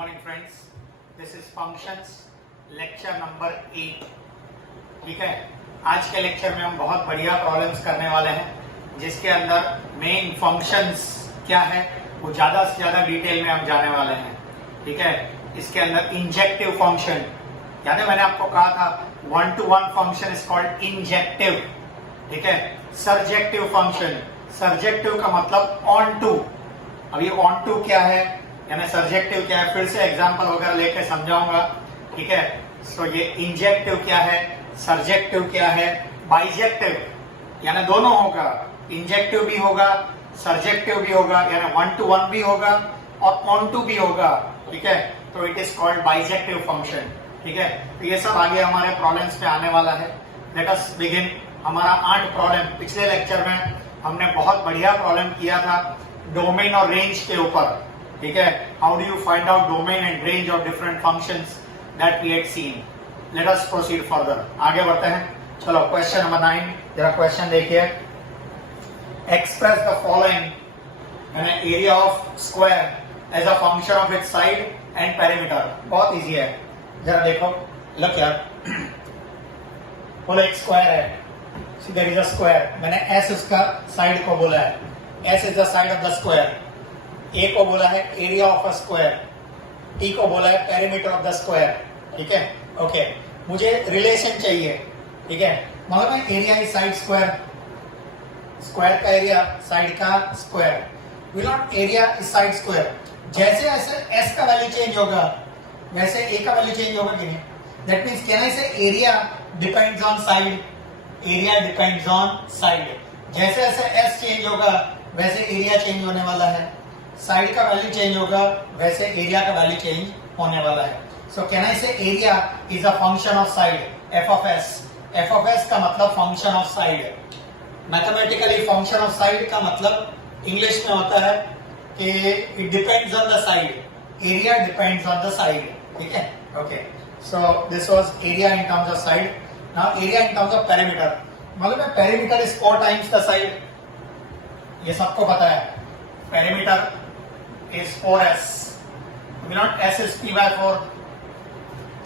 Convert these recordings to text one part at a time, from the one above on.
Morning friends, this is functions lecture number 8। ठीक है, आज के लेक्चर में हम बहुत बढ़िया प्रॉब्लम्स करने वाले हैं जिसके अंदर मेन फंक्शंस क्या है वो ज्यादा से ज्यादा डिटेल में हम जाने वाले हैं। ठीक है, इसके अंदर इंजेक्टिव फंक्शन, याद है मैंने आपको कहा था 1-to-1 function is called injective. ठीक है, सर्जेक्टिव फंक्शन, सर्जेक्टिव का मतलब ऑन टू। अब ये ऑन टू क्या है यानी सर्जेक्टिव क्या है, फिर से एग्जांपल वगैरह लेके समझाऊंगा। ठीक है, सो ये इंजेक्टिव क्या है, सर्जेक्टिव क्या है, बाइजेक्टिव यानी दोनों होगा, इंजेक्टिव भी होगा सर्जेक्टिव भी होगा, यानी 1-to-1 भी होगा और ऑन टू भी होगा। ठीक है, तो it is called bijective function. ठीक है, तो ये सब आगे हमारे प्रॉब्लम्स पे आने वाला है। लेट अस बिगिन हमारा 8 प्रॉब्लम। पिछले लेक्चर में हमने बहुत बढ़िया प्रॉब्लम किया था डोमेन और रेंज के ऊपर। ठीक है, how do you find out domain and range of different functions that we had seen. Let us proceed further, आगे बढ़ते हैं। चलो क्वेश्चन नंबर 9, जरा क्वेश्चन देखिए। Express the following an area of square as a function of its side and perimeter. बहुत easy है, जरा देखो। लुक यार, बोलो एक स्क्वायर है, देयर इज अ स्क्वायर, मैंने एस उसका साइड को बोला है, S is the side of the square. A को बोला है area of a square, T को बोला है पेरीमीटर ऑफ द स्क्वायर। ठीक है, ओके, मुझे रिलेशन चाहिए। ठीक है, मालूम है area is side square, square का एरिया साइड का square, will not area is side square. जैसे जैसे एस का वैल्यू चेंज होगा वैसे ए का वैल्यू चेंज होगा कि नहीं। दैट मीन्स कैन आई से area depends on side, area depends on side. जैसे जैसे एस चेंज होगा वैसे एरिया चेंज होने वाला है, साइड का वैल्यू चेंज होगा वैसे एरिया का वैल्यू चेंज होने वाला है। सो कैन आई से area is a function of side, F of S. F of S का मतलब function of side. Mathematically function of side का मतलब इंग्लिश में होता है कि it depends on the side, area depends on the side. ठीक है, okay, so this was area in terms of side. Now area in terms of perimeter, मतलब है perimeter is 4 times the side, ये सबको पता है। Perimeter is 4s. We know s is p by 4.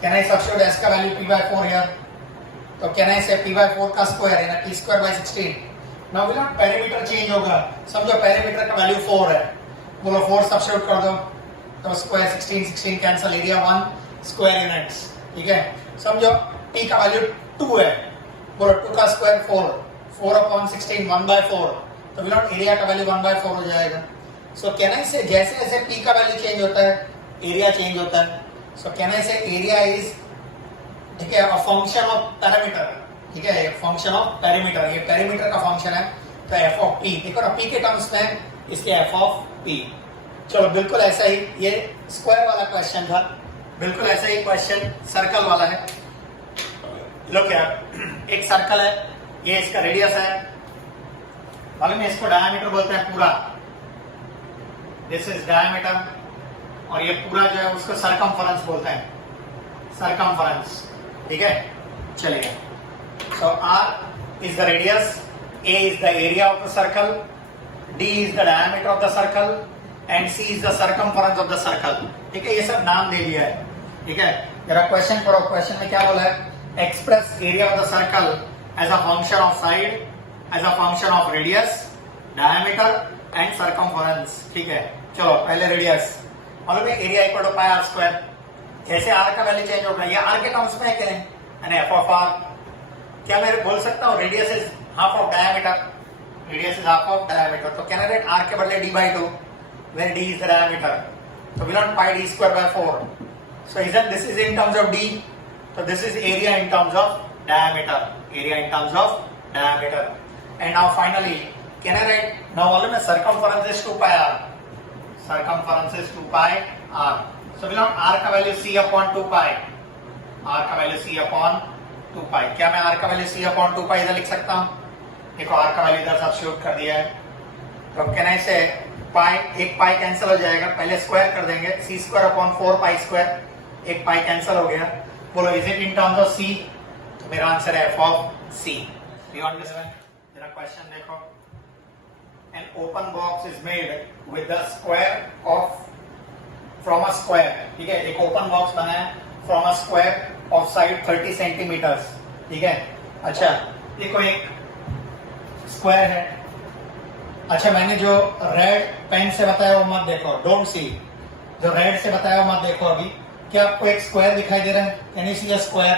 Can I substitute s का value p by 4 here? तो can I say p by 4 का square है ना, t square by 16. Now we know perimeter change होगा, समझो perimeter का value 4 है, बोलो 4 substitute कर दो तो square 16 cancel, area 1 square units। ठीक है, समझो t का value 2 है, बोलो 2 का square 4 upon 16 1 by 4, तो we know area का value 1 by 4 हो जाएगा। सो कैन आई से जैसे जैसे p का वैल्यू चेंज होता है एरिया चेंज होता है। सो कैन आई से एरिया इज, ठीक है, अ फंक्शन ऑफ पेरीमीटर। ठीक है, फंक्शन ऑफ पेरीमीटर, ये पेरीमीटर का फंक्शन है, तो एफ ऑफ पी। देखो ना p के टर्म्स में इसलिए एफ ऑफ p। चलो बिल्कुल ऐसा ही, ये स्क्वायर वाला क्वेश्चन था, बिल्कुल ऐसा ही क्वेश्चन सर्कल वाला है। लो क्या, एक सर्कल है, ये इसका रेडियस है, मालूम है इसको डायमीटर बोलते हैं पूरा, दिस इज डायमीटर, और ये पूरा जो है उसको सरकमफरेंस बोलते हैं, सरकमफरेंस। ठीक है, चलिए। So R is the radius, A is the area of the circle, D is the diameter of the circle and C is the circumference of the circle. ठीक है, ये सब नाम दे दिया है। ठीक है, जरा क्वेश्चन पढ़ो, क्वेश्चन में क्या बोला है। Express area of the circle as a function of side, as a function of radius, diameter and circumference. ठीक है, चलो पहले रेडियस, मालूम है area equal to pi r square. जैसे आर का वैल्यू चेंज होगा, ये आर के टर्म्स में है क्या, यानी एफ ऑफ आर। क्या मैं बोल सकता हूँ radius is half of diameter, radius is half of diameter, तो कैन आई राइट आर के बदले D by 2 where D is the diameter, तो we not pi D square by 4। So isn't this is in terms of D, तो this is area in terms of diameter, area in terms of diameter. And now finally can I write, now volume is circumference is 2 pi r, circumference is 2 pi r, so we know r का value c upon 2 pi, r का value c upon 2 pi। क्या मैं r का value c upon 2 pi इधर लिख सकता हूँ, देखो r का वैल्यू इधर सब्स्टिट्यूट कर दिया है, तो कैन आई से पाई, एक पाई कैंसिल हो जाएगा, पहले स्क्वायर कर देंगे, c square upon 4 pi square, एक पाई कैंसिल हो गया, बोलो is it in terms of c, तो मेरा आंसर है f of c। You understand, जरा क्वेश्चन देखो। An open box is made with the square of from a square, ठीक है, एक ओपन बॉक्स बनाया from a square of side 30 centimetres, ठीक है। अच्छा देखो एक स्क्वायर है। अच्छा मैंने जो रेड पेन से बताया वो मत देखो, डोंट सी, जो रेड से बताया वो मत देखो अभी। क्या आपको एक स्क्वायर दिखाई दे रहा है? Can you see a square?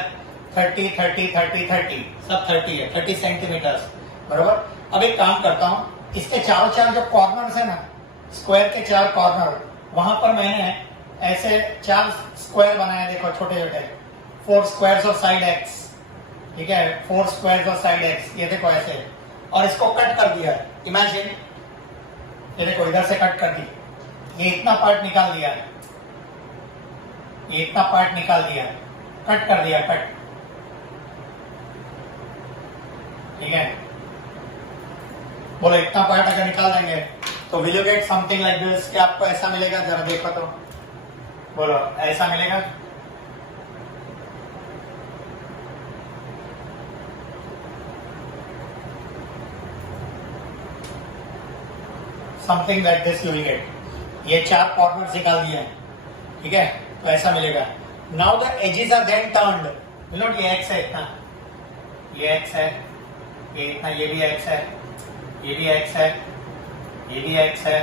30 30 30 30 सब 30 है, 30 सेंटीमीटर्स, बरोबर। अब एक काम करता हूं, इसके चारों चार जो कॉर्नर्स है ना, स्क्वायर के चार कॉर्नर, वहां पर मैंने ऐसे 4 स्क्वायर बनाए, देखो छोटे छोटे, 4 स्क्वायर्स ऑफ साइड एक्स, ठीक है, 4 स्क्वायर्स ऑफ साइड एक्स, ये देखो ऐसे, और इसको कट कर दिया। इमेजिन, ये देखो इधर से कट कर दी, ये इतना पार्ट निकाल दिया, ये इतना पार्ट निकाल दिया, कट कर दिया, कट, ठीक है। बोलो इतना पार्ट अगर निकाल देंगे तो will you get something like this? क्या आपको ऐसा मिलेगा? जरा देखो तो, बोलो ऐसा मिलेगा? Something like this you will get. ये 4 कॉर्नर निकाल दिए हैं, ठीक है, तो ऐसा मिलेगा। Now the edges are then turned, will not, ये एक्स है इतना, ये एक्स है, ये इतना, ये भी एक्स है, ये भी एक्स है, ये भी एक्स है,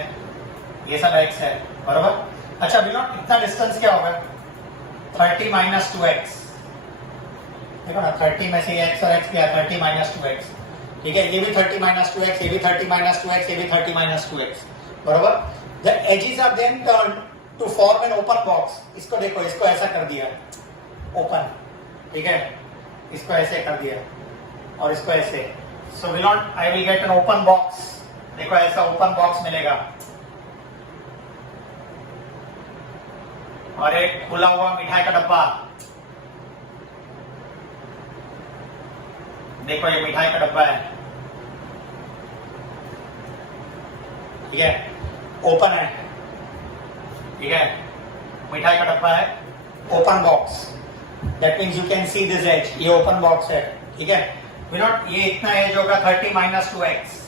ये सब एक्स है, बराबर। अच्छा विल नॉट, इतना डिस्टेंस क्या होगा? 30 माइनस 2x, देखो ना 30 में से एक्स और एक्स क्या, 30 माइनस 2x, ठीक है। ये भी 30 माइनस 2x, ये भी 30 माइनस 2x, ये भी 30 माइनस 2x, बराबर। The edges are then turned to form an open box. इसको देखो, इसको ऐसा कर दिया ओपन, ठीक है, इसको ऐसे कर दिया और इसको ऐसे। So will not, I will get an open box, देखो ऐसा ओपन बॉक्स मिलेगा, और एक खुला हुआ मिठाई का डब्बा, देखो ये मिठाई का डब्बा है, ठीक है, ओपन है, ठीक है, मिठाई का डब्बा है, open box, that means you can see this edge, ये ओपन बॉक्स है, ठीक है। विल नॉट, ये इतना एज होगा 30 माइनस 2x,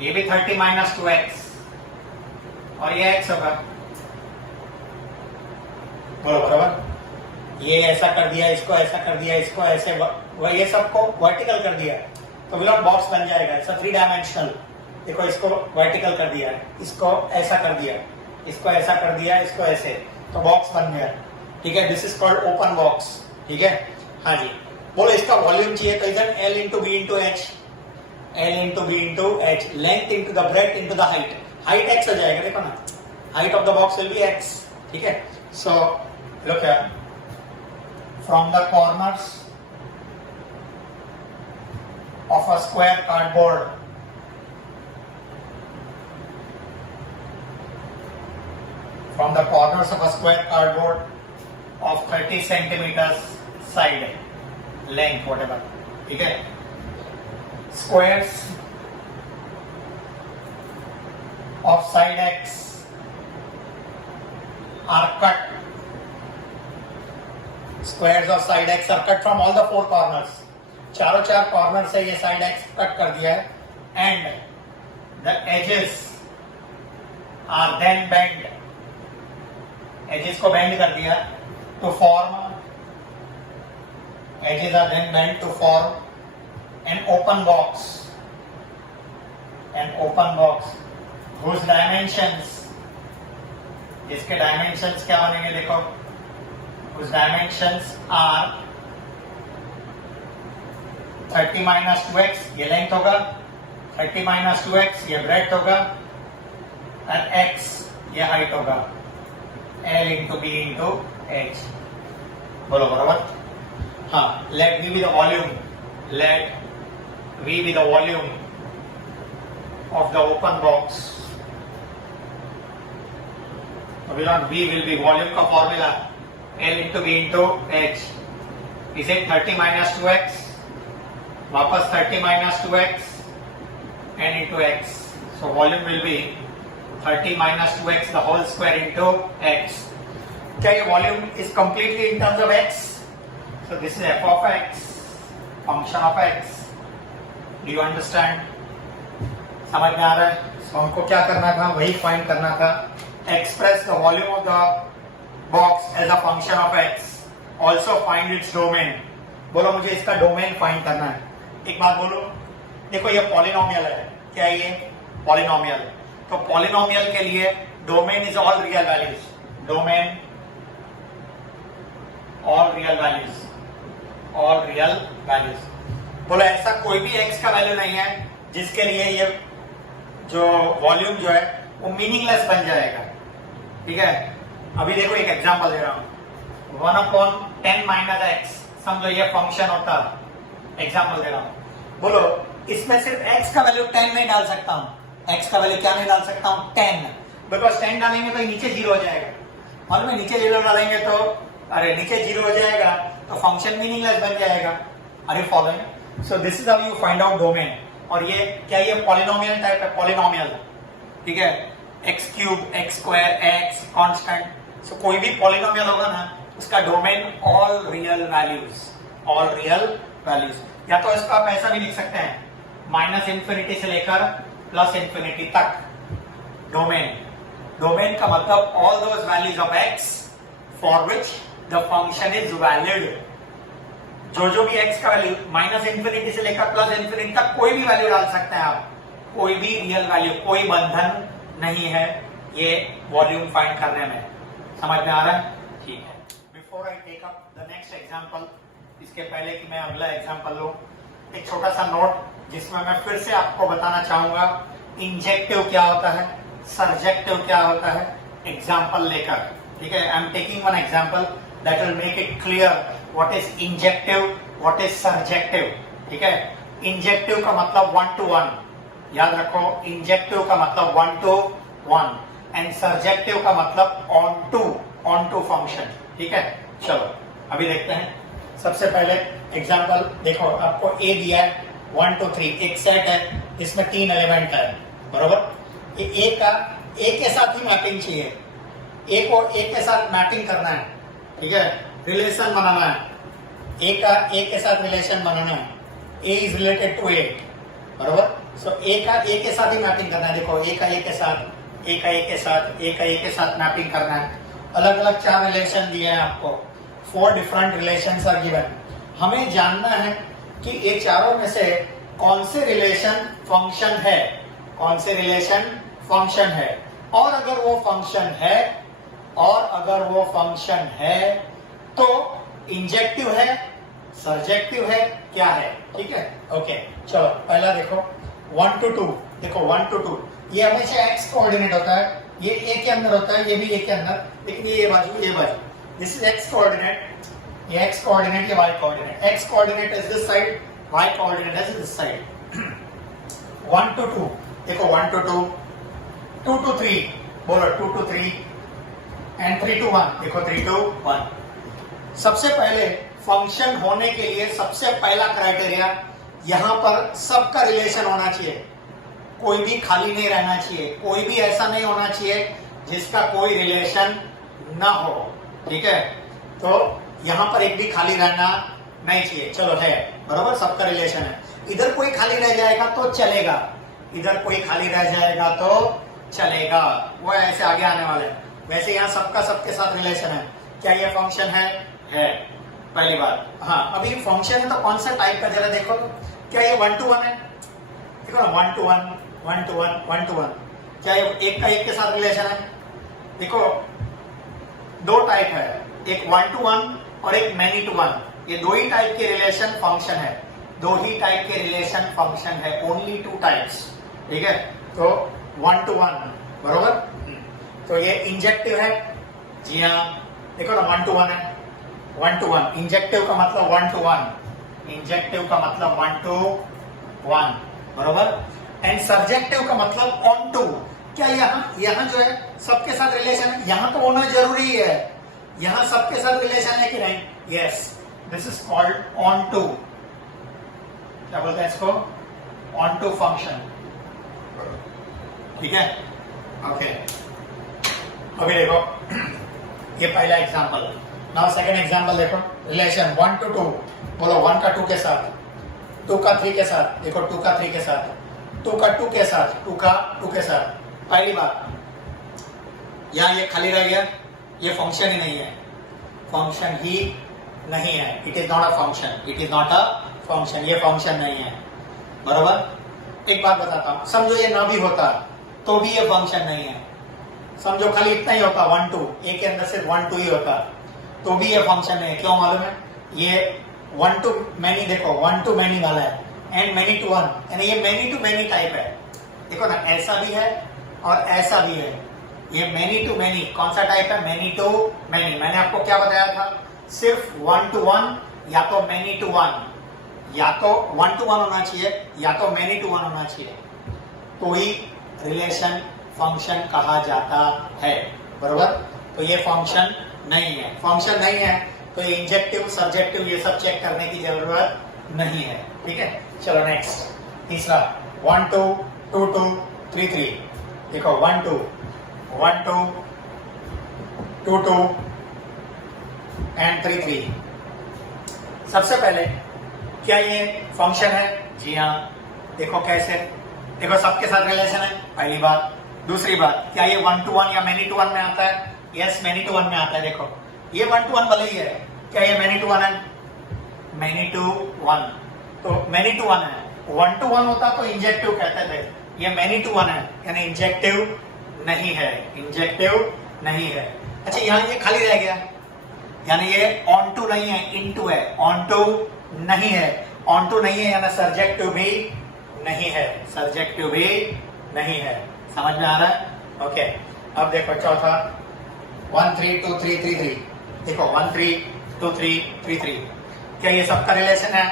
ये भी 30 माइनस 2x, और ये x होगा, बोलो बराबर। ये ऐसा कर दिया, इसको ऐसा कर दिया, इसको ऐसे, ये सबको वर्टिकल कर दिया, तो विल नॉट बॉक्स बन जाएगा, इट्स 3 डायमेंशनल। देखो इसको वर्टिकल कर दिया, इसको ऐसा कर दिया, इसको ऐसा कर दिया, इसको ऐसे, तो बॉक्स बन गया, ठीक है। This is called open box, ठीक है। हाँ जी, बोलो इसका वॉल्यूम चाहिए तो इधर L into b into h, L into b into h, length into the breadth into the height, height x हो जाएगा, देखो ना, height of the box will be x, ठीक है। So look here, from the corners of a square cardboard, from the corners of a square cardboard of 30 centimeters side length, whatever, ठीक है, squares of side x are cut, squares of side x are cut from all the 4 corners, चारों 4 corner से ये side x cut कर दिया है, and the edges are then bent, edges को bend कर दिया to form, edges are then bend to form an open box, an open box whose dimensions, इसके डायमेंशंस क्या बनेंगे देखो, whose dimensions are 30 minus 2x, ये लेंथ होगा, 30 minus 2x ये ब्रेड्थ होगा, और x ये हाइट होगा, L into B into H, बोलो बराबर। हाँ, let V be the volume, let V be the volume of the open box, V will be volume का formula, L into B into H, is it 30 minus 2x, वापस 30 minus 2x and into x, so volume will be 30 minus 2x the whole square into x. क्या ये volume is completely in terms of x? So this is f of x, function of x. Do you understand? समझ में आ रहा है? So हमको क्या करना था, वही फाइंड करना था express the volume of the box as a function of x. Also find its domain. बोलो मुझे इसका डोमेन फाइंड करना है। एक बात बोलो, देखो ये पॉलिनोमियल है, क्या है ये? पॉलिनोमियल। तो पॉलिनोमियल के लिए domain is all real values, domain all real values, all real values. बोलो ऐसा कोई भी x का वैल्यू नहीं है जिसके लिए ये जो वॉल्यूम जो है वो मीनिंगलेस बन जाएगा, ठीक है? अभी देखो एक एग्जांपल दे रहा हूं, 1/10 माइनस x, समझो ये फंक्शन होता है, एग्जांपल दे रहा हूं। बोलो इसमें सिर्फ x का वैल्यू 10 नहीं डाल सकता हूं, x का वैल्यू क्या नहीं डाल सकता हूं? 10, बिकॉज 10 डालेंगे तो नीचे 0 हो जाएगा, और में नीचे 0 डालेंगे तो अरे नीचे 0 हो जाएगा तो फंक्शन मीनिंगलेस बन जाएगा। अरे following, so this is how you find out domain. और ये क्या, ये पॉलिनोमियल टाइप है, पॉलिनोमियल, ठीक है? X cube, x square, x constant, so कोई भी पॉलिनोमियल होगा ना उसका domain all real values, all real values. या तो इसको आप ऐसा भी लिख सकते हैं, माइनस इंफिनिटी से लेकर प्लस इंफिनिटी तक डोमेन। डोमेन का मतलब all those values of x for which the function is valid. जो भी x का वैल्यू माइनस इंफिनिटी से लेकर प्लस इंफिनिटी तक कोई भी वैल्यू डाल सकते हैं आप, कोई भी रियल वैल्यू, कोई बंधन नहीं है ये वॉल्यूम फाइंड करने में। समझ में आ रहा है? ठीक है। Before I take up the next example, इसके पहले कि मैं अगला एग्जांपल लूं, एक छोटा सा नोट जिसमें मैं फिर से आपको बताना चाहूंगा इंजेक्टिव क्या होता है, सर्जेक्टिव क्या होता है, एग्जांपल लेकर, ठीक है? I am taking one example that will make it clear what is injective, what is surjective, ठीक है? इंजेक्टिव का मतलब 1 to 1, याद रखो, इंजेक्टिव का मतलब 1 to 1 एंड सर्जेक्टिव का मतलब ऑन टू फंक्शन, ठीक है? चलो अभी देखते हैं। सबसे पहले एग्जांपल देखो, आपको ए दिया है 1 2 3, एक सेट है इसमें 3 एलिमेंट है, बरोबर? ए का ए के साथ ही मैपिंग चाहिए, ए को ए के साथ मैपिंग करना है, ठीक है? रिलेशन बनाना है, ए का ए के साथ रिलेशन बनाना है, ए इज रिलेटेड टू ए, बरोबर? सो ए का ए के साथ ही मैपिंग करना है। देखो ए का ए के साथ, ए का ए के साथ, ए का ए के साथ मैपिंग करना है। अलग अलग 4 रिलेशन दिए हैं आपको, 4 डिफरेंट रिलेशंस आर गिवन। हमें जानना है कि ये चारों में से कौन से रिलेशन फंक्शन है, कौन से रिलेशन फंक्शन है, और अगर वो फंक्शन है, और अगर वो फंक्शन है तो इंजेक्टिव है, सर्जेक्टिव है, क्या है, ठीक है? ओके, चलो पहला देखो 1 to 2, देखो 1 to 2 ये हमेशा एक्स कोऑर्डिनेट होता है, ये ए के अंदर होता है, ये भी ए के अंदर, लेकिन ये बाजू, ये बाजू, दिस इज एक्स कोऑर्डिनेट, ये एक्स कोऑर्डिनेट, ये y coordinate. X coordinate is this side, y coordinate is this side. 1 to 2 देखो 1 to 2, 2 to 3 बोलो 2 to 3 एंड 3 to 1 देखो 3 to 1। सबसे पहले फंक्शन होने के लिए सबसे पहला क्राइटेरिया, यहां पर सबका रिलेशन होना चाहिए, कोई भी खाली नहीं रहना चाहिए, कोई भी ऐसा नहीं होना चाहिए जिसका कोई रिलेशन ना हो, ठीक है? तो यहां पर एक भी खाली रहना नहीं चाहिए। चलो है, बराबर, सबका रिलेशन है। इधर कोई खाली रह जाएगा तो चलेगा, इधर कोई खाली रह जाएगा तो चलेगा, वो ऐसे आगे आने वाले हैं। वैसे यहाँ सबका सबके साथ रिलेशन है। क्या ये फंक्शन है? पहली बात। हाँ, अभी फंक्शन है तो कौन सा टाइप का, जरा देखो तो। क्या ये 1 to 1 है? देखो ना, 1 to 1, 1 to 1, 1 to 1। क्या ये एक का एक के साथ रिलेशन है? देखो 2 टाइप है, एक 1 to 1 और एक many to 1। ये 2 ही टाइप के रिलेशन फंक्शन है, 2 ही टाइप के रिलेशन फंक्शन है, ओनली 2 टाइप्स, ठीक है? तो 1 to 1, बरोबर? तो ये इंजेक्टिव है, जी हाँ, देखो ना 1 to 1 है, 1 to 1। इंजेक्टिव का मतलब 1 to 1, इंजेक्टिव का मतलब 1 to 1, बरोबर? एंड सर्जेक्टिव का मतलब ऑन टू। क्या यहाँ जो है सबके साथ रिलेशन है, यहाँ तो होना जरूरी है, यहाँ सबके साथ रिलेशन है कि नहीं? Yes, this is called onto. क्या बोलते हैं इसको? ऑन टू फंक्शन, ठीक है? ओके, अभी देखो ये पहला एग्जांपल। नाउ सेकंड एग्जांपल देखो, रिलेशन 1 to 2, बोलो 1 का 2 के साथ, 2 का 3 के साथ, देखो 2 का 3 के साथ, 2 का 2 के साथ, 2 का 2 के साथ। पहली बात, यहाँ ये खाली रह गया, ये फंक्शन ही नहीं है, फंक्शन ही नहीं है, it is not a function, it is not a function, ये फंक्शन नहीं है, बरोबर। एक बात बताता हूं, समझो ये ना भी होता तो भी ये फंक्शन नहीं है, समझो खाली इतना ही होता 1 2, ए के अंदर सिर्फ 1 2 ही होता तो भी ये फंक्शन नहीं है। क्यों मालूम है? ये 1 to many, देखो 1 to many वाला है एंड many to 1, यानी ये many to many टाइप है। देखो ना, ऐसा भी है और ऐसा भी है, ये many to many कौन सा टाइप है? many to many। मैंने आपको क्या बताया था? सिर्फ 1 to 1 या तो many to 1, या तो 1 to 1 होना चाहिए या तो many to 1 होना चाहिए, तो ही रिलेशन फंक्शन कहा जाता है, बरोबर। तो ये फंक्शन नहीं है, फंक्शन नहीं है तो ये इंजेक्टिव सब्जेक्टिव ये सब चेक करने की जरूरत नहीं है, ठीक है। चलो नेक्स्ट, तीसरा 1 2 2 2 3 3। देखो 1 2 1 2 2 2 एंड 3 3। सबसे पहले क्या ये फंक्शन है? जी हाँ। देखो कैसे, देखो सबके साथ रिलेशन है, पहली बात। दूसरी बात, क्या ये 1 to 1 या many to 1 में आता है? यस, many to 1 में आता है। देखो ये 1 to 1 भले ही है, क्या ये many to 1 है? many to 1, तो many to 1 है। 1 to 1 होता तो इंजेक्टिव कहते थे, ये many to 1 है यानी इंजेक्टिव नहीं है, इंजेक्टिव नहीं है। अच्छा यहाँ ये खाली रह गया, यानी ये on to नहीं है, into है, on to नहीं है, on to नहीं है यानी सब्जेक्टिव भी नहीं है, सब्जेक्टिव भी नहीं है। समझ में आ रहा है? ओके। अब देखो चौथा 1 3 2 3 3 3। देखो 1 3 2 3 3 3। क्या ये सबका रिलेशन है?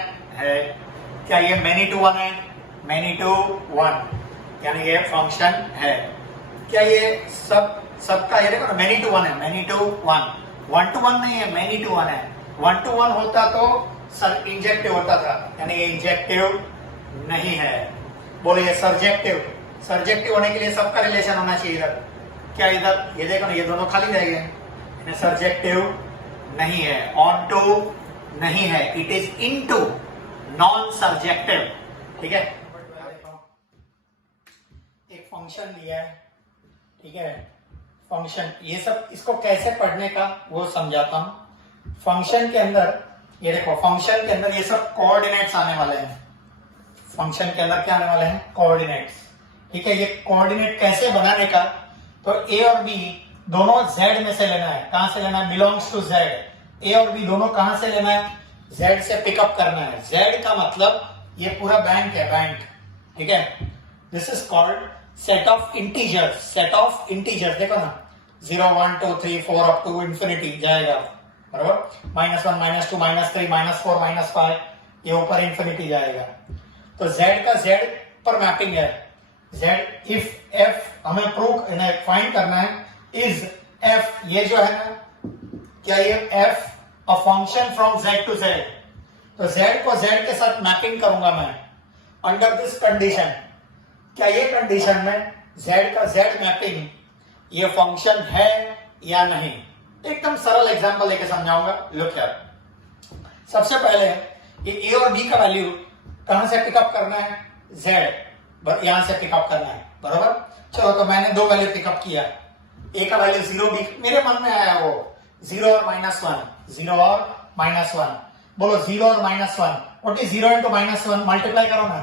क्या ये many to 1 है? many to 1 यानी ये फंक्शन है। क्या ये सबका, ये देखो ना many to 1 है, many to 1, 1 to 1 नहीं है, many to 1 है। 1 to 1 होता तो सर इंजेक्टिव होता था, यानी ये इंजेक्टिव नहीं है। बोले ये सब्जेक्टिव, सब्जेक्टिव होने के लिए सबका रिलेशन होना चाहिए इधर। क्या इधर ये देखो ना, ये दोनों खाली रह गए, सब्जेक्टिव नहीं है, ऑन टू नहीं है, it is into, non subjective, ठीक है। एक फंक्शन लिया है, ठीक है, फंक्शन, ये सब इसको कैसे पढ़ने का वो समझाता हूं। फंक्शन के अंदर ये देखो, फंक्शन के अंदर ये सब कोऑर्डिनेट्स आने वाले हैं, फंक्शन के अंदर क्या आने वाले हैं? कोऑर्डिनेट्स, ठीक है। ये कोऑर्डिनेट कैसे बनाने का, तो ए और बी दोनों z में से लेना है। कहां से लेना है? Belongs to z। ए और बी दोनों कहां से लेना है? z से पिकअप करना है। z का मतलब ये पूरा बैंक है, बैंक, ठीक है। This is called set of integers, set of integers. देखो ना 0 1 2 3 4 अप टू इंफिनिटी जाएगा, बराबर। -1 -2 -3 -4 -5 ये ऊपर इंफिनिटी जाएगा। तो z का z पर मैपिंग है। z इफ f हमें प्रूव फाइंड करना है, इज f, ये जो है ना, क्या ये f a function from z to z, तो z को z के साथ मैपिंग करूंगा मैं अंडर दिस कंडीशन। क्या ये कंडीशन में z का z मैपिंग ये फंक्शन है या नहीं? एकदम सरल एग्जांपल लेके समझाऊंगा। लुक हियर, सबसे पहले ये a और b का वैल्यू कहां से पिकअप करना है? z, यहां से पिकअप करना है, बराबर। चलो तो मैंने दो वैल्यू पिकअप किया, ए का वैल्यू 0, बी मेरे मन में आया वो 0 और -1, 0 और -1। बोलो 0 और -1, व्हाट इज 0 इंटू -1? मल्टीप्लाई करो ना,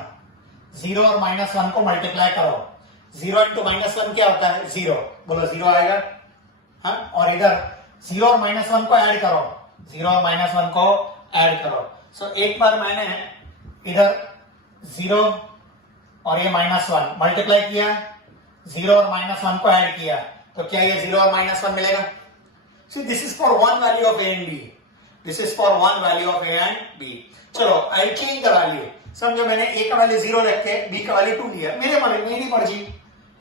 0 और -1 को मल्टीप्लाई करो। 0 इंटू -1 क्या होता है? 0। बोलो 0 आएगा, हाँ। और इधर 0 और -1 को ऐड करो, 0 और -1 को ऐड करो। सो एक बार मैंने इधर 0 और ये -1 मल्टीप्लाई किया, 0 और -1 को ऐड किया, तो क्या ये 0 और -1 मिलेगा? See this is for one value of a and b, this is for one value of a and b. चलो आई चेंज द वैल्यू, समझो मैंने ए का वैल्यू 0 रख के बी का वैल्यू 2 लिया, मेरी मर्जी,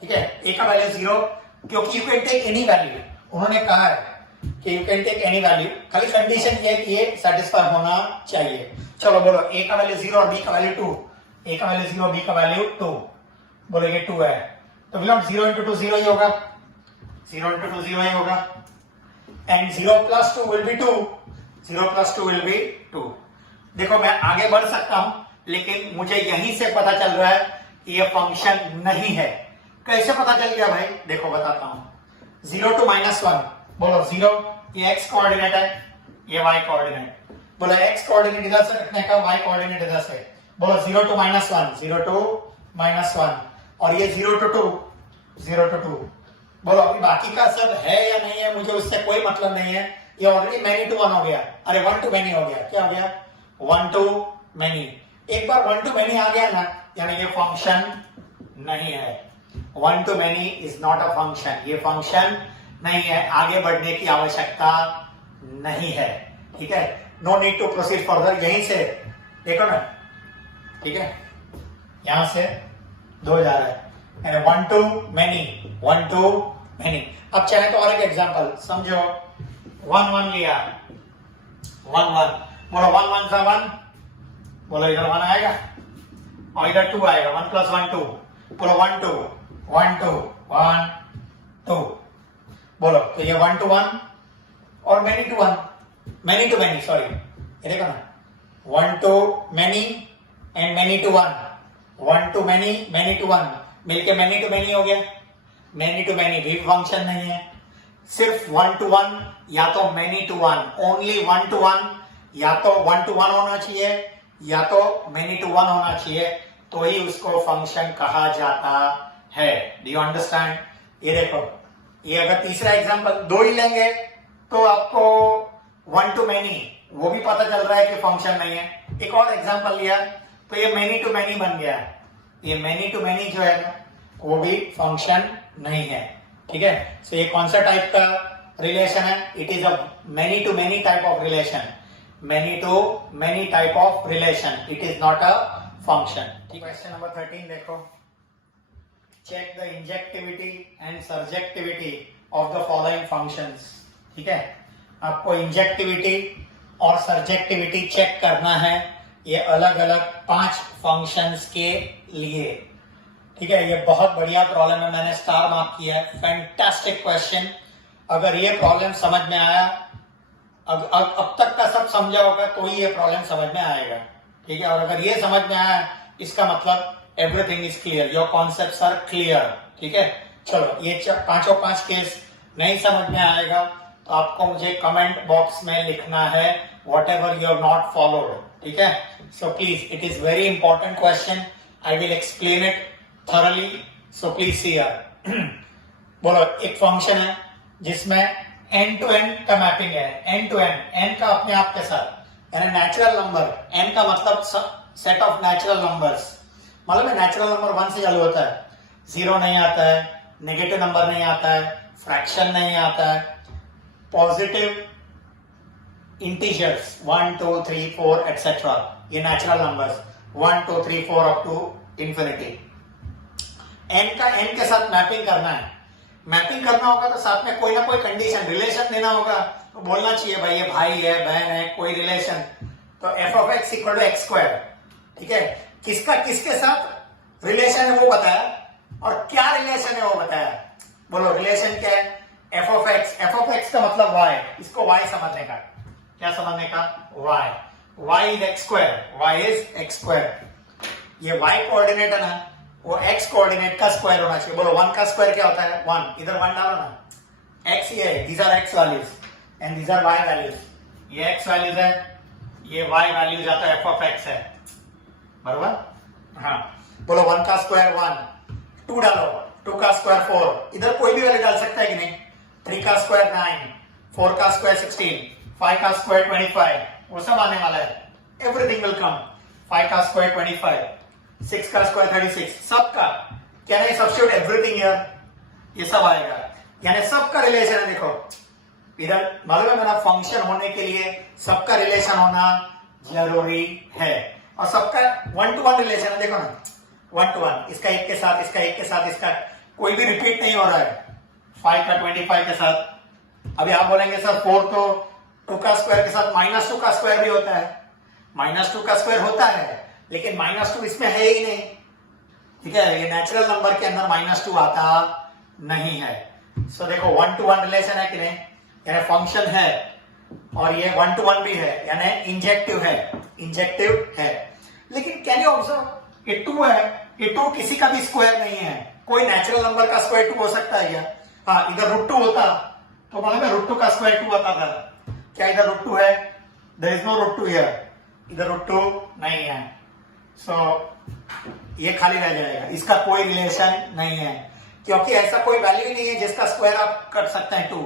ठीक है। ए का वैल्यू 0 क्योंकि you can take any value, उन्होंने कहा है कि you can take any value, खाली कंडीशन ये है कि ये सेटिस्फाई होना चाहिए। चलो बोलो ए का वैल्यू 0 और बी का वैल्यू 2, ए का वैल्यू 0, बी का वैल्यू 2, बोलो ये 2 है, तो बोलो 0 इंटू 2 0 ही होगा, 0 इंटू 2 0 ही होगा, and 0 plus 2 will be 2, 0 plus 2 will be 2। देखो मैं आगे बढ़ सकता हूं, लेकिन मुझे यहीं से पता चल रहा है कि ये फंक्शन नहीं है। कैसे पता चल गया भाई? देखो बताता हूं। 0 to -1, बोलो 0, ये एक्स कोऑर्डिनेट है, ये वाई कोऑर्डिनेट, बोलो एक्स कोऑर्डिनेट इधर से रखने का, वाई कोऑर्डिनेट इधर से, बोलो 0 to -1, 0 to -1, और ये 0 to 2, 0 to 2। बोलो अभी बाकी का सब है या नहीं है, मुझे उससे कोई मतलब नहीं है, ये ऑलरेडी मैनी टू वन हो गया, अरे वन टू मैनी हो गया, क्या हो गया, वन टू मैनी। एक बार वन टू मैनी आ गया ना, यानी ये फंक्शन नहीं है, one two many is not a function, ये फंक्शन नहीं है, आगे बढ़ने की आवश्यकता नहीं है, ठीक है। No need to proceed further, यहीं से देखो ना, ठीक है, यहां से 2 जा रहा है, one two many, one two many. अब चाहे तो और एक एग्जांपल समझो, 1 1 लिया, 1 1, बोलो 1 1 सा 1, बोलो इधर 1 आएगा और इधर 2 आएगा, 1 + 1 2, बोलो 1 2 1 2 1 2, बोलो तो ये 1 to 1 और many to 1, many to many, sorry ये देखो ना, 1 to many and many to 1, 1 to many, many to 1 मिलके मैनी टू मैनी हो गया। मैनी टू मैनी भी फंक्शन नहीं है, सिर्फ 1 to 1 या तो मैनी टू 1, ओनली 1 to 1, या तो 1 to 1 होना चाहिए या तो मैनी टू 1 होना चाहिए, तो ही उसको फंक्शन कहा जाता है। Do you understand? ये देखो, ये अगर तीसरा एग्जांपल 2 ही लेंगे तो आपको 1 to मैनी वो भी पता चल रहा है कि फंक्शन नहीं है। एक और एग्जांपल लिया तो ये मैनी टू मैनी बन गया, ये मैनी टू मैनी जो है ना वो भी फंक्शन नहीं है, ठीक है। सो ये कौन सा टाइप का रिलेशन है? It is a many to many type of relation, many to many type of relation, it is not a function. Question number 13 देखो, check the injectivity and surjectivity of the following functions, ठीक है। आपको injectivity और surjectivity check करना है, ये अलग अलग 5 फंक्शंस के लिए, ठीक है। ये बहुत बढ़िया प्रॉब्लम है, मैंने स्टार मार्क किया है, फैंटास्टिक क्वेश्चन। अगर ये प्रॉब्लम समझ में आया, अब तक का सब समझा होगा तो ही ये प्रॉब्लम समझ में आएगा, ठीक है। और अगर ये समझ में आया इसका मतलब everything is clear, your concepts are clear, ठीक है। चलो ये 5 केस नहीं समझ में आएगा तो आपको मुझे कमेंट बॉक्स में लिखना है what ever you have not followed, ठीक है। So please, it is very important question, I will explain it thoroughly, so please see here। बोलो एक फंक्शन है जिसमें n to n का मैपिंग है, n to n, n का अपने आप के साथ, यानी नेचुरल नंबर, n का मतलब सेट ऑफ नेचुरल नंबर्स। मालूम है नेचुरल नंबर 1 से चालू होता है, 0 नहीं आता है, नेगेटिव नंबर नहीं आता है, फ्रैक्शन नहीं आता है, पॉजिटिव इंटीजर्स 1 2 3 4 एटसेट्रा, ये natural numbers 1 2 3 4 up to infinity. n का n के साथ मैपिंग करना है, मैपिंग करना होगा तो साथ में कोई ना कोई कंडीशन, रिलेशन देना होगा, तो बोलना चाहिए भाई ये भाई है, बहन है, कोई रिलेशन, तो f of x equal to x square, ठीक है। किसका किसके साथ रिलेशन है वो बताया और क्या रिलेशन है वो बताया। बोलो रिलेशन क्या है? f of x का मतलब y, इसको y समझने का, क्या समझने का? y इज x स्क्वायर, ये y कोऑर्डिनेट है ना, वो x कोऑर्डिनेट का स्क्वायर होना चाहिए। बोलो 1 का स्क्वायर क्या होता है? 1, इधर 1 डालो ना, x ही है, these are x values and these are y values, ये x values है, ये y values आता है, f of x है, बराबर। हाँ, बोलो 1 का स्क्वायर 1, 2 डालो, 2 का स्क्वायर 4, इधर कोई भी वैल्यू डाल सकता है कि नहीं, 3 का स्क्वायर 9, 4 का स्क्वायर 16, 5 का स्क्वायर 25, वो सब आने वाला है, एवरीथिंग विल कम। 5 का स्क्वायर 25, 6 का स्क्वायर 36, सबका क्या नहीं, सब्स्टिट्यूट एवरीथिंग हियर, ये सब आएगा, यानी सबका रिलेशन है। देखो इधर मालूम है मेरा, फंक्शन होने के लिए सबका रिलेशन होना जरूरी है, और सबका 1 to 1 रिलेशन है। देखो ना 1 to 1, इसका एक के साथ, इसका एक के साथ, इसका कोई भी रिपीट नहीं हो रहा है। 5 का 25 के साथ, अभी आप बोलेंगे सर 4 तो 2 का स्क्वायर के साथ -2 का स्क्वायर भी होता है, -2 का स्क्वायर होता है, लेकिन -2 इसमें है ही नहीं, ठीक है। ये नेचुरल नंबर के अंदर -2 आता नहीं है। सो देखो 1 to 1 रिलेशन है कि नहीं, यानी फंक्शन है, और ये 1 to 1 भी है, यानी इंजेक्टिव है। लेकिन कैन यू ऑब्जर्व, ये 2 है, ये 2 किसी का भी स्क्वायर नहीं है, कोई नेचुरल नंबर का स्क्वायर 2 हो सकता है क्या? हाँ इधर √2 होता तो मालूम है √2 का स्क्वायर 2 आता था। क्या इधर √2 है? देयर इज नो √2 हियर, इधर √2 नहीं है। सो ये खाली रह जाएगा, इसका कोई रिलेशन नहीं है क्योंकि ऐसा कोई वैल्यू ही नहीं है जिसका स्क्वायर आप कर सकते हैं 2।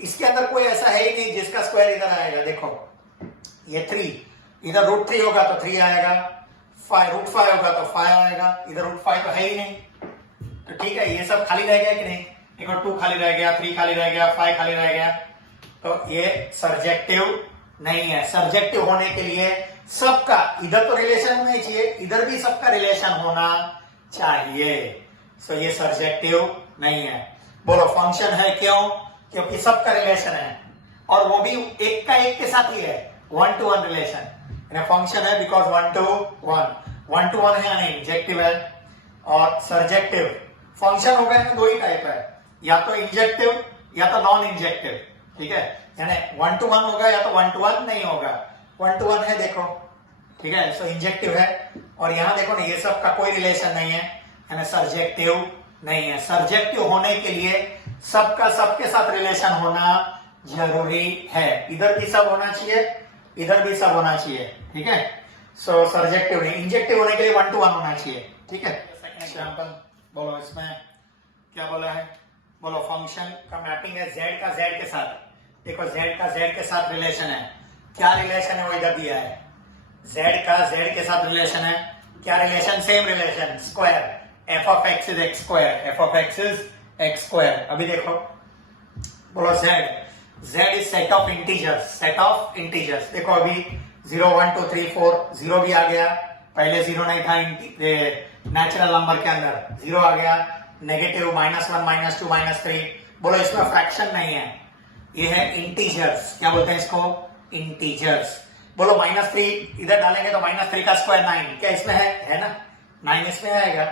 इसके अंदर कोई ऐसा है ही नहीं जिसका स्क्वायर इधर आएगा। देखो ये 3, इधर √3 होगा तो 3 आएगा, 5 √5 होगा तो 5 आएगा, इधर √5 तो है ही नहीं। तो ठीक है, ये सब खाली रह गया कि नहीं? एक और 2 खाली रह गया, 3 खाली रह गया, 5 खाली रह गया, तो ये सर्जेक्टिव नहीं है। सर्जेक्टिव होने के लिए सबका इधर तो रिलेशन होना चाहिए, इधर भी सबका रिलेशन होना चाहिए। सो ये सर्जेक्टिव नहीं है। बोलो फंक्शन है क्यों? क्योंकि सबका रिलेशन है और वो भी एक का एक के साथ ही है, 1 to 1 रिलेशन। फंक्शन है बिकॉज 1 to 1 है यानी इंजेक्टिव है। और सर्जेक्टिव फंक्शन हो गए ना, 2 ही टाइप है, या तो इंजेक्टिव या तो नॉन इंजेक्टिव। ठीक है, यानी 1 to 1 होगा या तो 1 to 1 नहीं होगा। 1 to 1 है देखो, ठीक है, सो इंजेक्टिव है। और यहां देखो ना, ये सब का कोई रिलेशन नहीं है, यानी सर्जेक्टिव नहीं है। सर्जेक्टिव होने के लिए सबका सबके साथ रिलेशन होना जरूरी है। इधर भी सब होना चाहिए, इधर भी सब होना चाहिए। ठीक है, सो सर्जेक्टिव नहीं। इंजेक्टिव होने के लिए 1 to 1 होना चाहिए। ठीक है, सेकंड एग्जांपल बोलो, इसमें क्या बोला है? बोलो फंक्शन का मैपिंग है z का z के साथ। देखो z का z के साथ रिलेशन है। क्या रिलेशन है वो इधर दिया है। z का z के साथ रिलेशन है। क्या relation? Same relation, square. f of x is x square, f of x is x square। अभी देखो, बोलो z is set of integers, set of integers। देखो अभी 0 1 2 3 4 0 भी आ गया, पहले 0 नहीं था, नेचुरल नंबर के अंदर 0 आ गया, नेगेटिव -1 -2 -3। बोलो इसमें फ्रैक्शन नहीं है, ये है इंटीजर्स। क्या बोलते हैं इसको? इंटीजर्स। बोलो -3 इधर डालेंगे तो -3 का स्क्वायर 9। क्या इसमें है ना? 9 इसमें आएगा।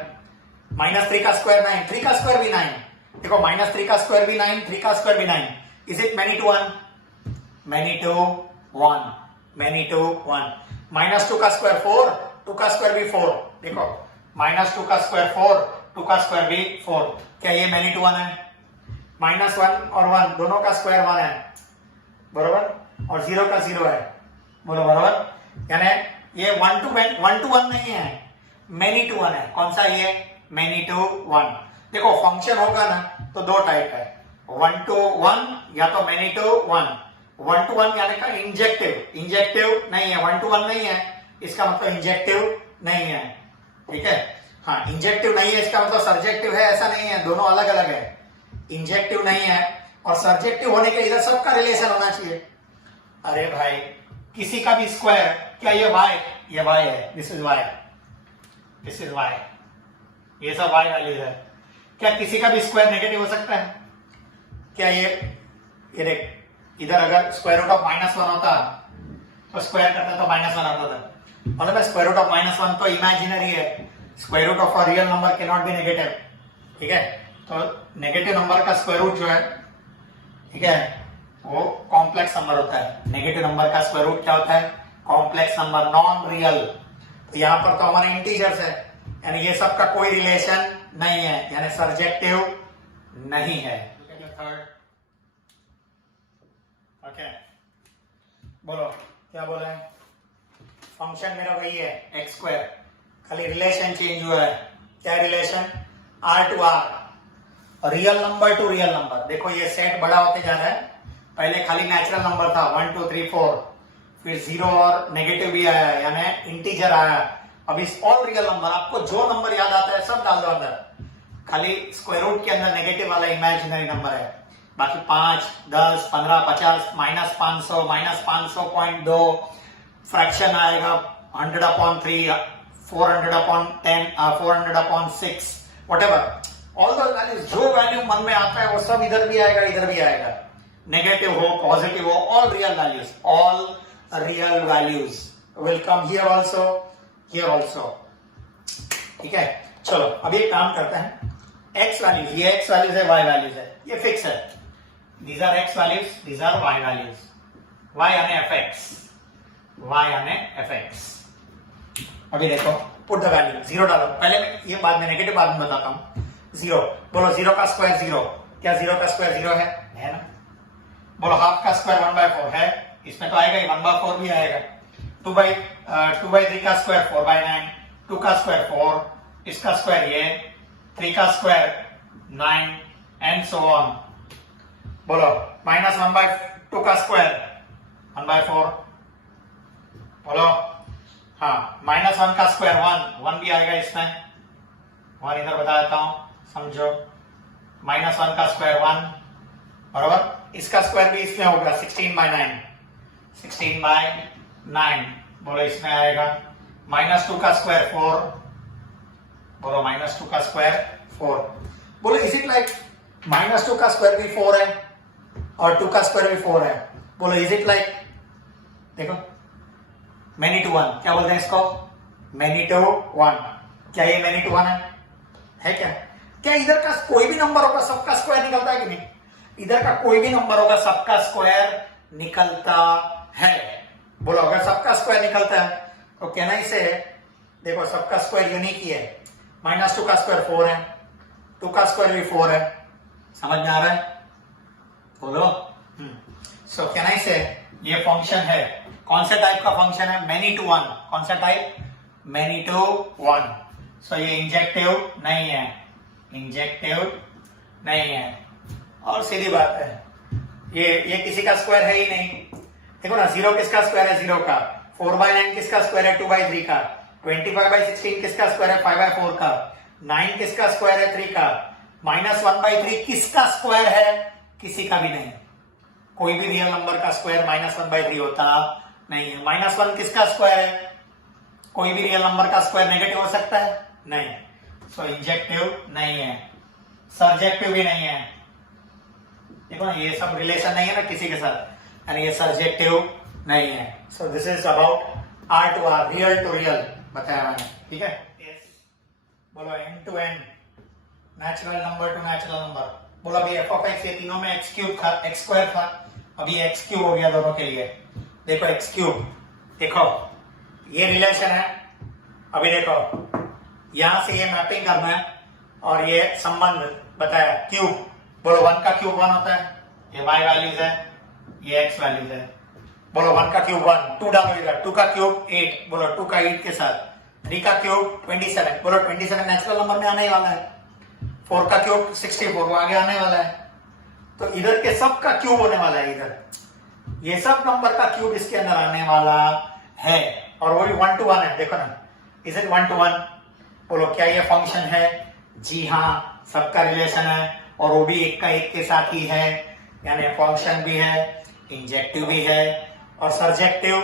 -3 का स्क्वायर 9, 3 का स्क्वायर भी 9। देखो -3 का स्क्वायर भी 9, 3 का स्क्वायर भी 9। Is it many to 1? Many to 1, many to 1। -2 का स्क्वायर 4, 2 का स्क्वायर भी 4। देखो -2 का स्क्वायर 4, 2 का स्क्वायर भी 4। क्या ये मेनी टू 1 है? -1 और 1 दोनों का स्क्वायर 1 है, बरोबर, और 0 का 0 है, बोलो बरोबर। यानी ये 1 to 1 नहीं है, मेनी टू 1 है। कौन सा ये? Many to 1। देखो फंक्शन होगा ना तो 2 टाइप है, 1 to 1 या तो मेनी टू 1। 1 to 1 यानी का इंजेक्टिव, इंजेक्टिव नहीं है, 1 to 1 नहीं है, इसका मतलब इंजेक्टिव नहीं है। ठीक है, हाँ इंजेक्टिव नहीं है इसका मतलब सर्जेक्टिव है, ऐसा नहीं है, दोनों अलग अलग है। इंजेक्टिव नहीं है और सर्जेक्टिव होने के इधर सबका रिलेशन होना चाहिए। अरे भाई किसी का भी स्क्वायर, क्या ये y? ये y है, this is y, this is y, ये सब y वैल्यूज है। क्या किसी का भी स्क्वायर नेगेटिव हो सकता है? क्या ये देख, इधर अगर स्क्वायर रूट ऑफ -1 होता तो स्क्वायर करता तो -1 आता था। मतलब स्क्वायर रूट ऑफ -1 तो इमेजिनरी है, square root of a real number can not be negative. ठीक है, तो नेगेटिव नंबर का स्क्वायर रूट जो है, ठीक है, वो कॉम्प्लेक्स नंबर होता है। नेगेटिव नंबर का स्क्वायर रूट क्या होता है? Complex number, non real. तो यहाँ पर तो हमारे इंटीजर्स है, यानी ये सब का कोई रिलेशन नहीं है, यानी सर्जेक्टिव नहीं है। ओके, बोलो क्या बोला है? फंक्शन मेरा वही है एक्स स्क्वायर, खाली रिलेशन चेंज हुआ है। क्या relation? r to r, real number two real number. देखो ये सेट बड़ा होते जा रहा है, पहले खाली नेचुरल नंबर था 1 2 3 4, फिर 0 और नेगेटिव भी आया, यानी इंटीजर आया। अब इस ऑल रियल नंबर, आपको जो नंबर याद आता है सब डाल दो अंदर, खाली स्क्वायर रूट के अंदर नेगेटिव वाला इमेजिनरी नंबर है। बाकी 5 10 15 50 -500 -500.2, फ्रैक्शन आएगा 100/3, 400/10, 400/6, व्हाटएवर, ऑल द वैल्यूज, जो वैल्यू मन में आता है वो सब इधर भी आएगा, इधर भी आएगा। नेगेटिव हो पॉजिटिव हो, all real values, all real values will come here also, here also. ठीक है, चलो अब ये काम करते हैं। एक्स वैल्यूज, ये एक्स वैल्यूज है, वाई वैल्यूज है, ये फिक्स है। These are x values, these are y values. Y यानी एफ एक्स, वाई यानी एफ एक्स। अभी देखो, पुट द वैल्यू, 0 डालो। पहले ये बाद में नेगेटिव बाद में बताता हूं। 0, बोलो 0 का स्क्वायर 0, क्या 0 का स्क्वायर 0 है ना? बोलो हाफ का स्क्वायर 1/4 है, इसमें तो आएगा ही, 1/4 भी आएगा। 2/3 का स्क्वायर 4/9, 2 का स्क्वायर 4, इसका स्क्वायर ये, 3 का स्क्वायर 9 एंड सो ऑन। बोलो -1/2 का स्क्वायर 1/4। बोलो हाँ, -1 का स्क्वायर 1 भी आएगा इसमें, 1 इधर बता देता हूं, समझो। -1 का स्क्वायर 1 बराबर, इसका स्क्वायर भी इसमें होगा 16/9, 16/9। बोलो इसमें आएगा -2 का स्क्वायर 4। बोलो -2 का स्क्वायर 4। बोलो इज इट लाइक -2 का स्क्वायर भी 4 है और 2 का स्क्वायर भी 4 है? बोलो इज इट लाइक, देखो many to 1, क्या बोलते हैं इसको? many to 1। क्या ये many to 1 है क्या? क्या इधर का कोई भी नंबर होगा सबका स्क्वायर निकलता है कि नहीं? इधर का कोई भी नंबर होगा सबका स्क्वायर निकलता है। बोलो अगर सबका स्क्वायर निकलता है तो कहना इसे, देखो सबका स्क्वायर यूनिक ही है। -2 का स्क्वायर 4 है, 2 का स्क्वायर भी 4 है, समझ में आ रहा है? बोलो सो कहना इसे, ये फंक्शन है, कौन से टाइप का फंक्शन है? many to 1। कौन सा टाइप? many to 1। सो ये इंजेक्टिव नहीं है, इंजेक्टिव नहीं है। और सीधी बात है, ये किसी का स्क्वायर है ही नहीं। देखो ना, 0 किसका स्क्वायर है? 0 का। 4/9 किसका स्क्वायर है? 2/3 का। 25/16 किसका स्क्वायर है? 5/4 का। 9 किसका स्क्वायर है? 3 का। -1/3 किसका स्क्वायर है? किसी का भी नहीं। कोई भी रियल नंबर का स्क्वायर -1/3 होता नहीं है। -1 किसका स्क्वायर है? कोई भी रियल नंबर का स्क्वायर नेगेटिव हो सकता है? नहीं। सो इंजेक्टिव नहीं है, सर्जेक्टिव भी नहीं है। देखो ना, ये सब रिलेशन नहीं है ना किसी के साथ, यानी ये सर्जेक्टिव नहीं है। So this is about R to R, real to real बताया मैंने, ठीक है? बोलो N to N, natural number to natural number. बोलो अभी f(x) ये तीनों में x³ था, x² था, अभी x³ हो गया दोनों के लिए। देखो x³, देखो ये रिलेशन है। अभी देखो यहां से ये मैपिंग करना है और ये संबंध बताया क्यूब। बोलो 1 का क्यूब 1 होता है, ये y वैल्यूज है, ये x वैल्यूज है। बोलो 1 का क्यूब 1, 2 डालो इधर, 2 का क्यूब 8, बोलो 2 का 8 के साथ, 3 का क्यूब 27, बोलो 27 नेचुरल नंबर में आने ही वाला है। 4 का क्यूब 64 वो आगे आने वाला है। तो इधर के सब का क्यूब होने वाला है, इधर ये सब नंबर का क्यूब इसके अंदर आने वाला है, और वो भी 1 to 1 है। देखो ना, इज इट 1 to 1? बोलो क्या ये फंक्शन है? जी हाँ, सबका रिलेशन है, और वो भी एक का एक के साथ ही है, यानी फंक्शन भी है, इंजेक्टिव भी है, और सर्जेक्टिव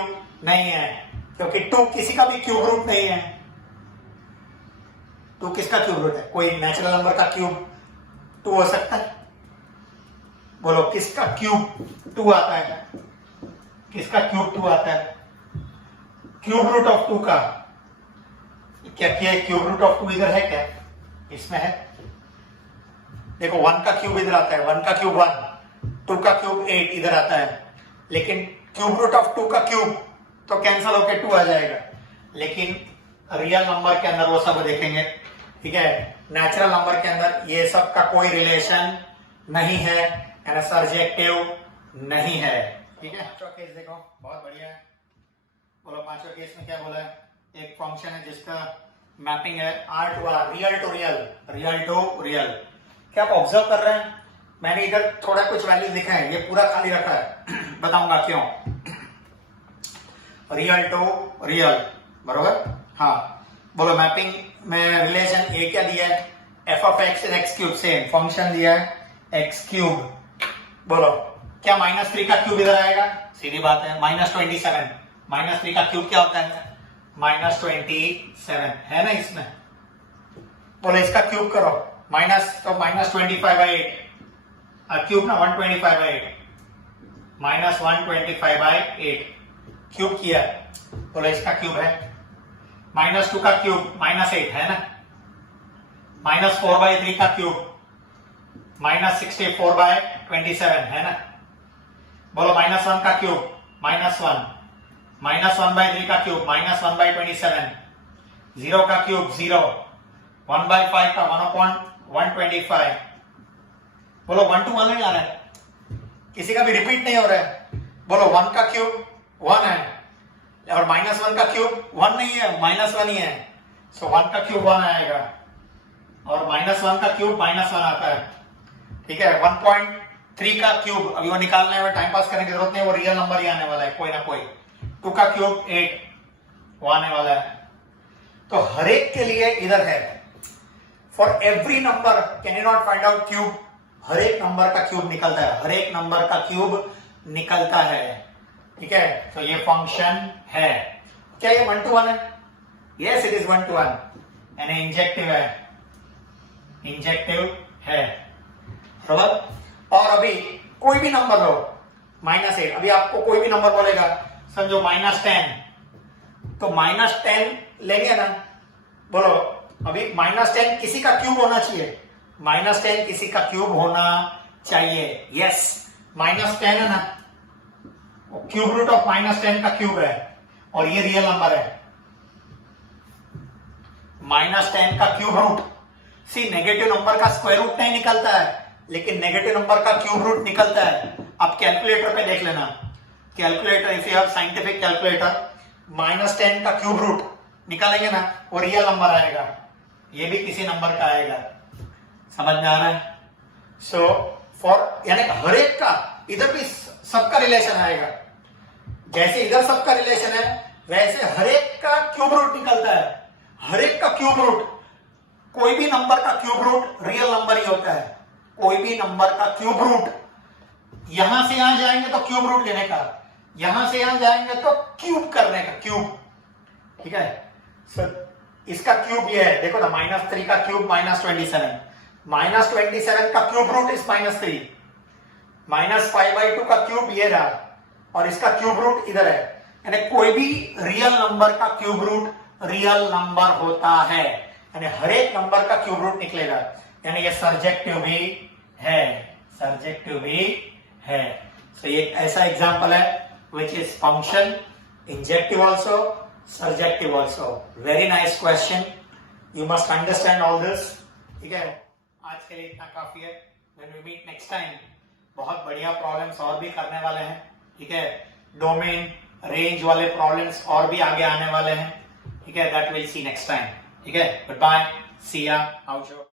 नहीं है, क्योंकि 2 किसी का भी क्यूब रूट नहीं है। 2 किसका क्यूब रूट है? कोई नेचुरल नंबर का क्यूब 2 हो सकता है? बोलो किसका क्यूब 2 आता है? किसका क्यूब 2 आता है? क्यूब रूट ऑफ 2 का। क्या क्यूब रूट ऑफ 2 इधर है क्या? इसमें है। देखो 1 का क्यूब इधर आता है, 1 का क्यूब 1, 2 का क्यूब 8 इधर आता है, लेकिन क्यूब रूट ऑफ 2 का क्यूब तो कैंसिल होकर 2 आ जाएगा। लेकिन रियल नंबर के अंदर वो सब देखेंगे, ठीक है? नेचुरल नंबर के अंदर ये सब का कोई रिलेशन नहीं है, यानी सर्जेक्टिव नहीं है, ठीक है? पांचवा केस देखो, बहुत बढ़िया है। बोलो पांचवा केस में क्या बोला है? एक फंक्शन है जिसका मैपिंग है R to R, real to real, real to real. क्या आप ऑब्जर्व कर रहे हैं? मैंने इधर थोड़ा कुछ वैल्यू लिखा है, ये पूरा खाली रखा है। बताऊंगा क्यों। रियल टू रियल, बरोबर? हाँ। बोलो मैपिंग में रिलेशन ए क्या दिया है? f(x) and x³, same function दिया है x³। बोलो क्या -3 का क्यूब इधर आएगा? सीधी बात है, -27। -3 का क्यूब क्या होता है? -27 है ना इसमें। बोलो इसका क्यूब करो, तो -25/8, क्यूब ना 125/8, -125/8 क्यूब किया। बोलो इसका क्यूब है। -2 का क्यूब -8 है ना, -4/3 का क्यूब -64/27 है ना। बोलो -1 का क्यूब -1, -1/3 का क्यूब -1/27, 0 का क्यूब 0, 1/5 का 1/125। बोलो 1 to 1 ही आ रहा है, किसी का भी रिपीट नहीं हो रहा है। बोलो 1 का क्यूब 1 है और -1 का क्यूब 1 नहीं है, -1 ही है। सो 1 का क्यूब 1 आएगा और -1 का क्यूब -1 आता है। ठीक है, 1.3 का क्यूब अभी वो निकालने में टाइम पास करने की जरूरत नहीं, वो रियल नंबर ही आने वाला है कोई ना कोई। 2 का क्यूब 8 वो आने वाला है। तो हर एक के लिए इधर है, for every number can you not find out cube, हर एक नंबर का क्यूब निकलता है, हर एक नंबर का क्यूब निकलता है। ठीक है, तो ये फंक्शन है। क्या ये 1 to 1 है? यस इट इज 1 to 1 यानी इंजेक्टिव है, इंजेक्टिव है बराबर। और अभी कोई भी नंबर लो -8, अभी आपको कोई भी नंबर बोलेगा, समझो -10, तो -10 लेंगे ना। बोलो अभी -10 किसी का क्यूब होना चाहिए, -10 किसी का क्यूब होना चाहिए। यस -10 है ना, क्यूब रूट ऑफ -10 का क्यूब है और ये रियल नंबर है। -10 का क्यूब रूट, सी नेगेटिव नंबर का स्क्वायर रूट नहीं निकलता है, लेकिन नेगेटिव नंबर का क्यूब रूट निकलता है। आप कैलकुलेटर पे देख लेना, calculator if you have scientific calculator, -10 का क्यूब रूट निकालेंगे ना, वो रियल नंबर आएगा, ये भी किसी नंबर का आएगा। समझ में आ रहा है? सो फॉर यानी हर एक का इधर भी सबका रिलेशन आएगा, जैसे इधर सबका रिलेशन है वैसे हर एक का क्यूब रूट निकलता है। हर एक का क्यूब रूट, कोई भी नंबर का क्यूब रूट रियल नंबर ही होता है, कोई भी नंबर का क्यूब रूट। यहां से यहां जाएंगे तो क्यूब रूट लेने का, यहां से यहां जाएंगे तो क्यूब करने का, क्यूब। ठीक है, सर इसका क्यूब ये है, देखो ना, -3 का क्यूब -27, -27 का क्यूब रूट इज -3, -5/2 का क्यूब ये रहा और इसका क्यूब रूट इधर है। यानी कोई भी रियल नंबर का क्यूब रूट रियल नंबर होता है, यानी हर एक नंबर का क्यूब रूट निकलेगा। यानी ये सर्जेक्टिव भी है, सर्जेक्टिव भी है। तो ये ऐसा एग्जांपल है which is function, injective also, surjective also. Very nice question. You must understand all this. ठीक है, आज के लिए इतना काफी है। When we meet next time, बहुत बढ़िया प्रॉब्लम्स और भी करने वाले हैं। ठीक है, डोमेन रेंज वाले प्रॉब्लम्स और भी आगे आने वाले हैं। ठीक है, that we'll see next time. ठीक है, goodbye, see ya, आओ।